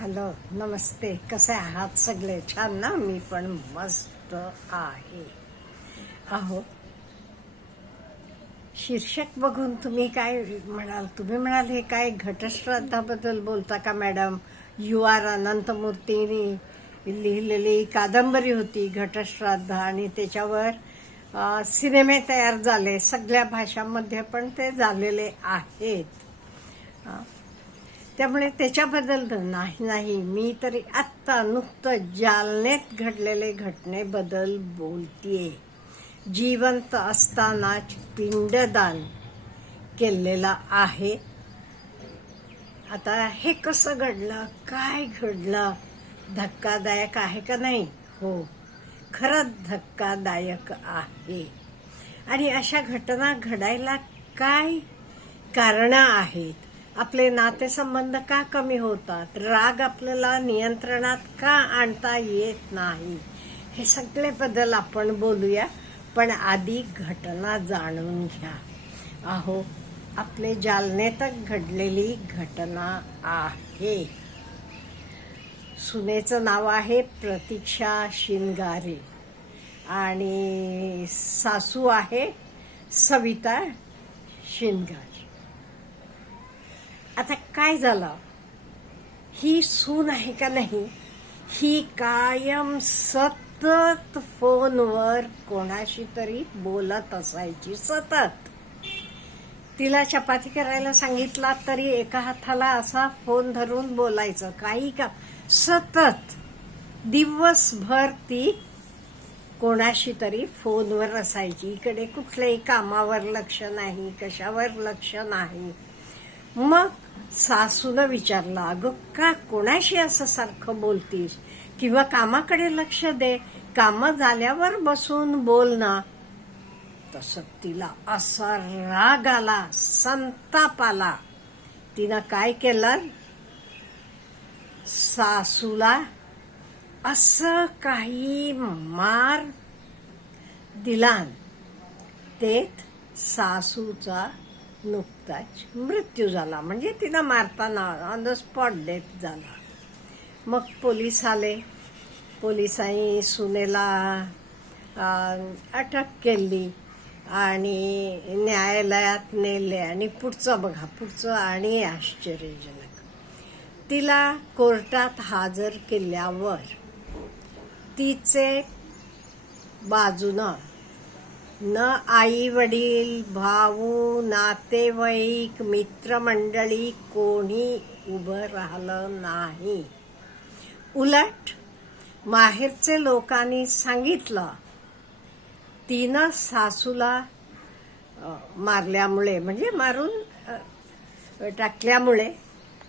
Hello, नमस्ते. कसे आहात सगळे? छान ना? मी पण मस्त आहे. अहो, शीर्षक बघून तुम्ही काय म्हणाल? तुम्ही म्हणाल हे काय घटश्राद्धाबद्दल बोलता का मॅडम? यू आर अनंतमूर्तींनी लिहिलेली कादंबरी होती घटश्राद्ध, आणि त्याच्यावर सिनेमे तयार झाले. सगळ्या भाषांमध्ये पण ते झालेले आहेत. त्यामुळे त्याच्याबद्दल नाही, मी तरी आत्ता नुकतं जालन्यात घडलेले घटनेबद्दल बोलतीये. जिवंत असतानाच पिंडदान केलेलं आहे. आता हे कसं घडलं, काय घडलं, धक्कादायक आहे का नाही? हो, खरंच धक्कादायक आहे. आणि अशा घटना घडायला काय कारणं आहेत? आपले नातेसंबंध का कमी होतात? राग आपल्याला नियंत्रणात का आणता येत नाही? हे सगळे बद्दल आपण बोलूया, पण आधी घटना जाणून घ्या. अहो, आपले जालन्यात घडलेली घटना आहे. सुनेचं नाव आहे प्रतीक्षा शिनगारे आणि सासू आहे सविता शिनगारे. आता काय झालं, ही सून आहे का नाही, ही कायम सतत फोनवर कोणाशी तरी बोलत असायची. सतत तिला चपाती करायला सांगितला तरी एका हाताला असा फोन धरून बोलायचं. काही का सतत दिवसभर ती कोणाशी तरी फोनवर असायची. इकडे कुठल्याही कामावर लक्ष नाही, कशावर लक्ष नाही. मग सासूनं विचारलं, अगं का कोणाशी असं सारखं बोलतीस? किंवा कामाकडे लक्ष दे, काम झाल्यावर बसून बोल ना. तसं तिला असा राग आला, संताप आला. तिनं काय केलं, सासूला असं काही मार दिला. तेच सासूचा नुकताच मृत्यू झाला. म्हणजे तिला मारताना ऑन द स्पॉट डेथ झाला. मग पोलीस आले. पोलिसांनी सुनेला अटक केली आणि न्यायालयात नेले. आणि पुढचं बघा, पुढचं आणि आश्चर्यजनक. तिला कोर्टात हजर केल्यावर तिचे बाजूनं न आई वडील, भाऊ, नातेवाईक, मित्रमंडळी कोणी उभं राहिलं नाही. उलट माहेरचे लोकांनी सांगितलं, तिनं सासूला मारल्यामुळे, म्हणजे मारून टाकल्यामुळे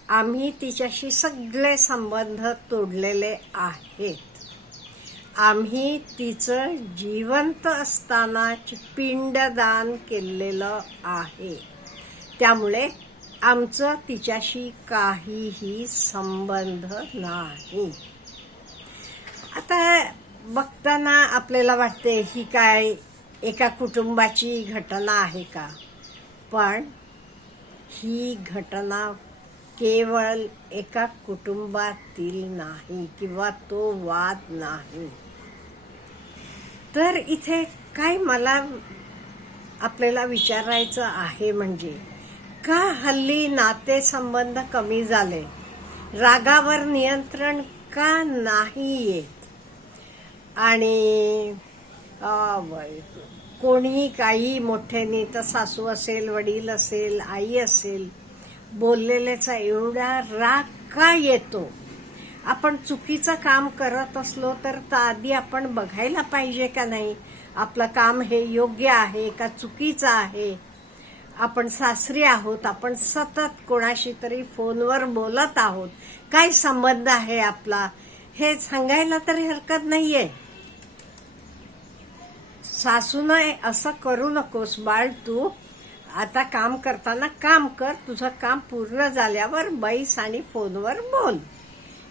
आम्ही तिच्याशी सगळे संबंध तोडलेले आहेत. आम्ही तिचं जिवंत असतानाच पिंडदान केलेलं आहे. त्यामुळे आमचं तिच्याशी काहीही संबंध नाही. आता बघताना आपल्याला वाटते ही काय एका कुटुंबाची घटना आहे का? पण ही घटना केवळ एका कुटुंबातील नाही, किंवा तो वाद नाही. तर इथे काय मला आपल्याला विचारायचं आहे, म्हणजे का हल्ली नातेसंबंध कमी झाले? रागावर नियंत्रण का नाही येत? आणि कोणी काही मोठ्याने, तर सासू असेल, वडील असेल, आई असेल, बोललेल्याचा एवढा राग का येतो? आपण चुकीचं काम करत असलो तर आधी आपण बघायला पाहिजे का नाही, आपलं काम हे योग्य आहे का चुकीचं आहे? आपण सासरी आहोत, आपण सतत कोणाशी तरी फोनवर बोलत आहोत, काय संबंध आहे आपला हे सांगायला तरी हरकत नाहीये. सासूनं असं करू नकोस बाळ, तू आता काम करताना काम कर, तुझं काम पूर्ण झाल्यावर बैस आणि फोनवर बोल,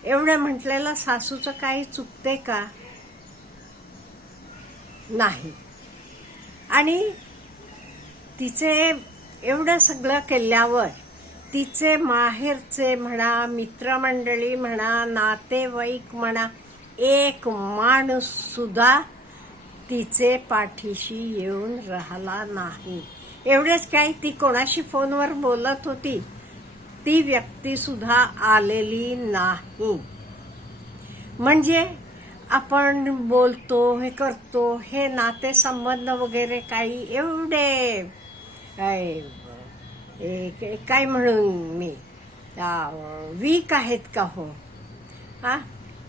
एवढं म्हटलेलं सासूचं काही चुकते का? नाही. आणि तिचे एवढं सगळं केल्यावर तिचे माहेरचे म्हणा, मित्रमंडळी म्हणा, नातेवाईक म्हणा, एक माणूस सुद्धा तिचे पाठीशी येऊन राहिला नाही. एवढेच काय, ती कोणाशी फोनवर बोलत होती ती व्यक्ती सुद्धा आलेली नाही. म्हणजे आपण बोलतो, हे करतो, हे नातेसंबंध वगैरे काही एवढे काय म्हणून मी वीक आहेत का हो?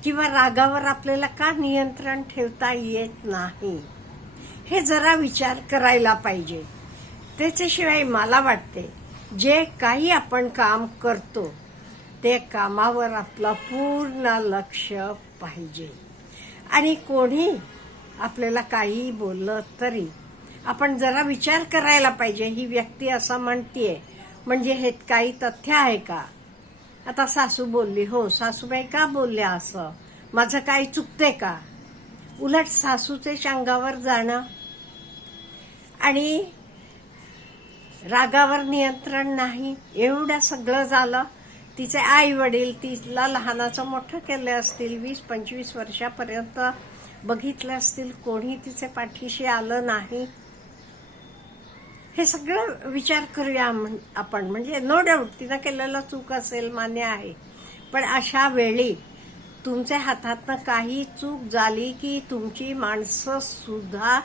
किंवा रागावर आपल्याला का नियंत्रण ठेवता येत नाही, हे जरा विचार करायला पाहिजे. त्याच्याशिवाय मला वाटते जे काही आपण काम करतो ते कामावर आपलं पूर्ण लक्ष पाहिजे. आणि कोणी आपल्याला काही बोललं तरी आपण जरा विचार करायला पाहिजे, ही व्यक्ती असं म्हणतीये म्हणजे हे काही तथ्य आहे का? आता सासू बोलली, हो सासूबाई का बोलल्या असं, माझं काही चुकते का? उलट सासूचे अंगावर जाणं आणि रागावर नियंत्रण नाही, एवढं सगळं झालं. तिचे आई वडील तिला लहानाचं मोठं केलं असतील, 20-25 वर्षापर्यंत बघितलं असतील, कोणी तिचे पाठीशी आलं नाही. हे सगळं विचार करूया आपण. म्हणजे नो डाऊट तिनं केलेलं चूक असेल, मान्य आहे. पण अशा वेळी तुमच्या हातातनं काही चूक झाली की तुमची माणसं सुद्धा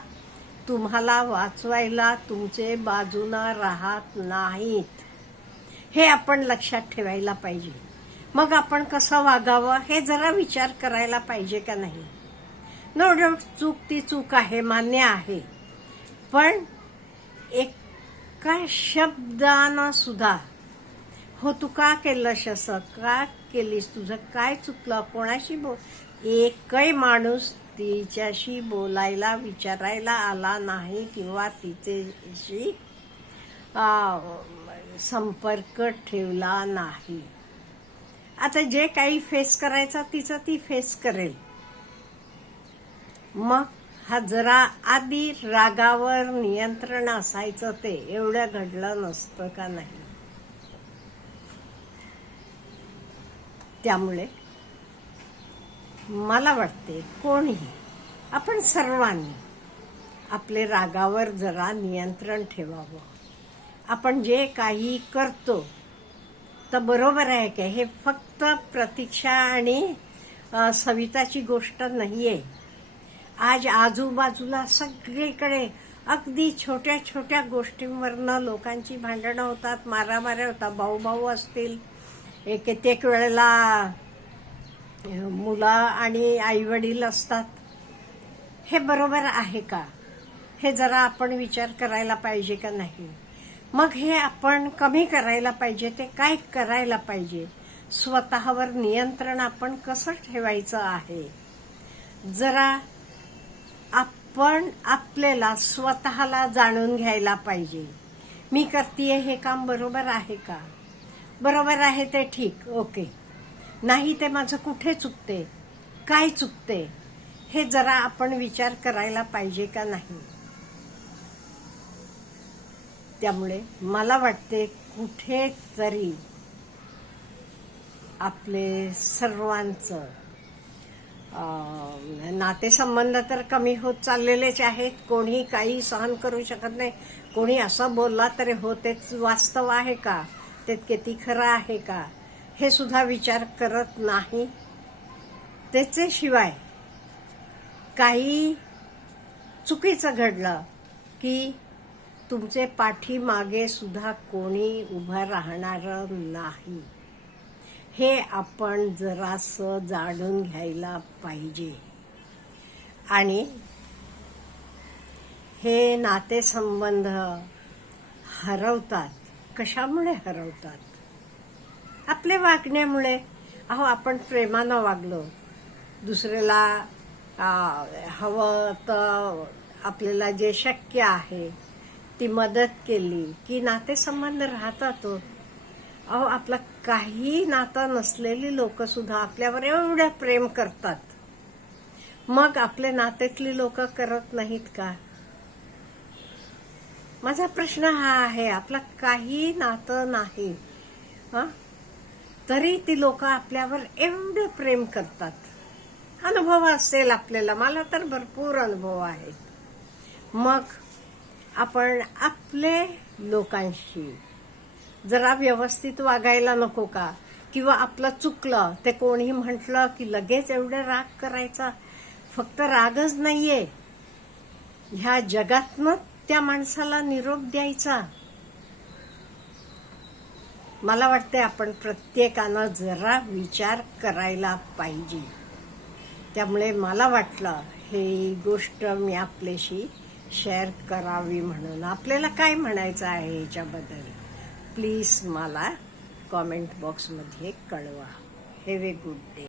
तुम्हाला वाचवायला तुमचे बाजूला राहत नाहीत. हे आपण लक्षात ठेवायला पाहिजे. मग आपण कसं वागावं हे जरा विचार करायला पाहिजे का नाही? नो डाऊट चूक ती चूक आहे, मान्य आहे. पण एका शब्दानं सुद्धा, हो तू का केलंस असं, का केलीस, तुझं काय चुकलं, कोणाशी एकही माणूस तिच्याशी बोलायला विचारायला आला नाही किंवा तिच्याशी संपर्क ठेवला नाही. आता जे काही फेस करायचं तिचं ती फेस करेल. मग हा जरा आधी रागावर नियंत्रण असायचं, ते एवढं घडलं नसतं का नाही? त्यामुळे मला वाटते कोणीही, आपण सर्वांनी आपले रागावर जरा नियंत्रण ठेवावं. आपण जे काही करतो तर बरोबर आहे का? हे फक्त प्रतीक्षा आणि सविताची गोष्ट नाहीये. आज आजूबाजूला सगळीकडे अगदी छोट्या छोट्या गोष्टींवरनं लोकांची भांडणं होतात, मारामाऱ्या होतात. भाऊ भाऊ असतील, कित्येक वेळेला मुलं आणि आई वडील असतात. हे बरोबर आहे का? हे जरा आपण विचार करायला पाहिजे का नाही? मग हे आपण कमी करायला पाहिजे. ते काय करायला पाहिजे? स्वतःवर नियंत्रण आपण कसं ठेवायचं आहे? जरा आपण आपल्याला स्वतःला जाणून घ्यायला पाहिजे. मी करतेय हे काम बरोबर आहे का? बरोबर आहे ते ठीक, ओके. नाही ते माझं कुठे चुकते, काय चुकते, हे जरा आपण विचार करायला पाहिजे का नाही? त्यामुळे मला वाटते कुठेतरी आपले सर्वांचं नातेसंबंध तर कमी होत चाललेलेच आहेत. कोणी काही सहन करू शकत नाही. कोणी असं बोलला तरी हो तेच वास्तव आहे का, ते किती खरं आहे का, हे सुद्धा विचार करत नाही. त्याच्याशिवाय काही चुकीचं घडलं की तुमचे पाठीमागे सुद्धा कोणी उभं राहणार नाही. हे आपण जरासं जाणून घ्यायला पाहिजे. आणि हे नातेसंबंध हरवतात. कशामुळे हरवतात? आपल्या वागण्यामुळे. अहो, आपण प्रेमानं वागलो, दुसऱ्याला हवं तर आपल्याला जे शक्य आहे ती मदत केली की नातेसंबंध राहतात. अहो, आपलं काही नातं नसलेली लोक सुद्धा आपल्यावर एवढं प्रेम करतात. मग आपले नात्यातली लोक करत नाहीत का? माझा प्रश्न हा आहे. आपलं काही नातं नाही, हा, तरी ती लोक आपल्यावर एवढं प्रेम करतात. अनुभव असेल आपल्याला, मला तर भरपूर अनुभव आहेत. मग आपण आपले लोकांशी जरा व्यवस्थित वागायला नको का? किंवा आपलं चुकलं ते कोणी म्हटलं की लगेच एवढं राग करायचा? फक्त रागच नाहीये, ह्या जगातनं त्या माणसाला निरोप द्यायचा. मला वाटते आपण प्रत्येकानं जरा विचार करायला पाहिजे. त्यामुळे मला वाटलं ही गोष्ट मी आपल्याशी शेअर करावी म्हणून. आपल्याला काय म्हणायचं आहे ह्याच्याबद्दल प्लीज मला कॉमेंट बॉक्समध्ये कळवा. Have a good day.